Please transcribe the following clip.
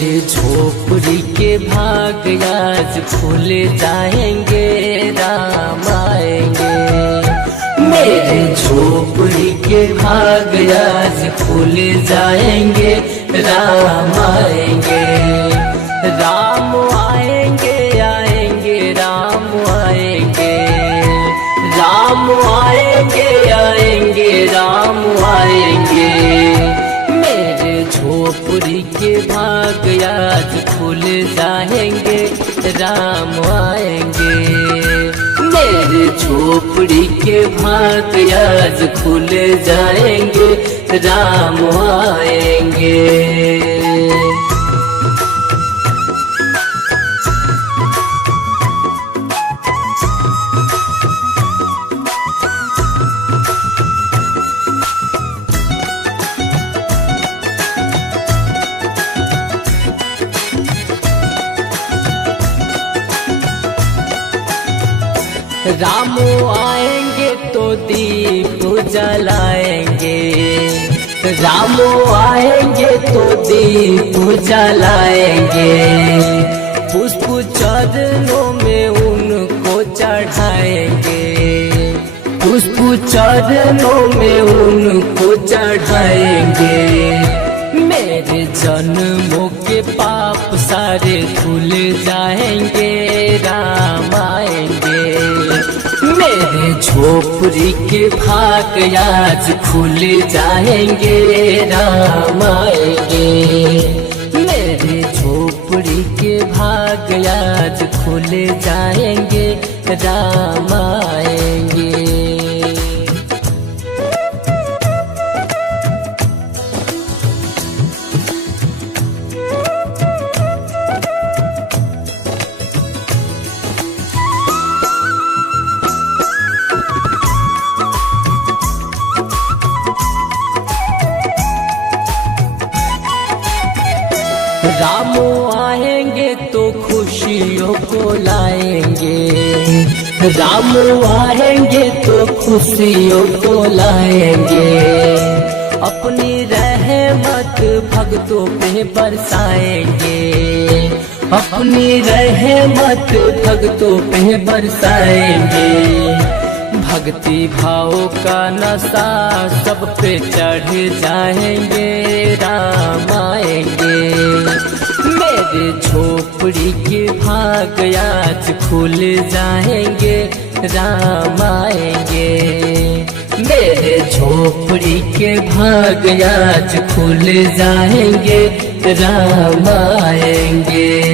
मेरे झोपड़ी के भाग आज खुल जाएंगे, राम आएंगे। मेरे झोपड़ी के भाग आज खुल जाएंगे, राम आएंगे। राम आएंगे आएंगे राम आएंगे, राम आएंगे आएंगे राम आएंगे। मेरे झोपड़ी के भाग आज खुल जाएंगे, राम आएंगे। मेरे झोपड़ी के भाग आज खुल जाएंगे, राम आएंगे। राम आएंगे तो दीप जलाएंगे, राम आएंगे तो दीप जलाएंगे। पुष्प चरणों में उनको चढ़ाएंगे, पुष्प चरणों में उनको चढ़ाएंगे। मेरे जन्मों के पाप सारे धुल जाएंगे, राम आएंगे। मेरे झोपड़ी के भाग आज खुल जाएंगे, राम आएंगे। मेरे झोपड़ी के भाग आज खुल जाएंगे, राम आएंगे। राम आएंगे तो खुशियों को लाएंगे, राम आएंगे तो खुशियों को लाएंगे। अपनी रहमत भक्तों पे बरसाएंगे, अपनी रहमत भक्तों पे बरसाएंगे। भक्ति भाव का नशा सब पे चढ़ जाएंगे, राम आएंगे। मेरे झोपड़ी के भाग आज खुल जाएंगे, राम आएंगे। मेरे झोपड़ी के भाग आज खुल जाएंगे, राम आएंगे।